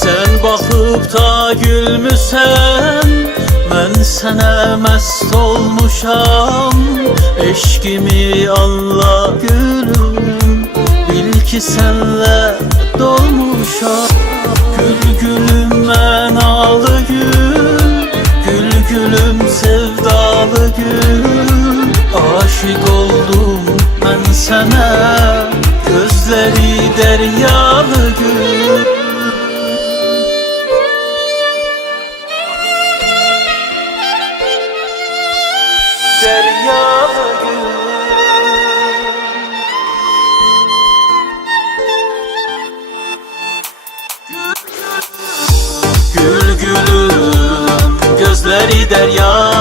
Sen bakıp da gülmüsən, mən sənə məst olmuşam. Eşkimi anla gülüm, bil ki sənlə dolmuşam. Gül gülüm mənalı gül, gül gülüm sevdalı gül. Aşık oldum mən sənə, gözləri dəryalı gül. Deryalı gül. Gül gülüm gözleri derya.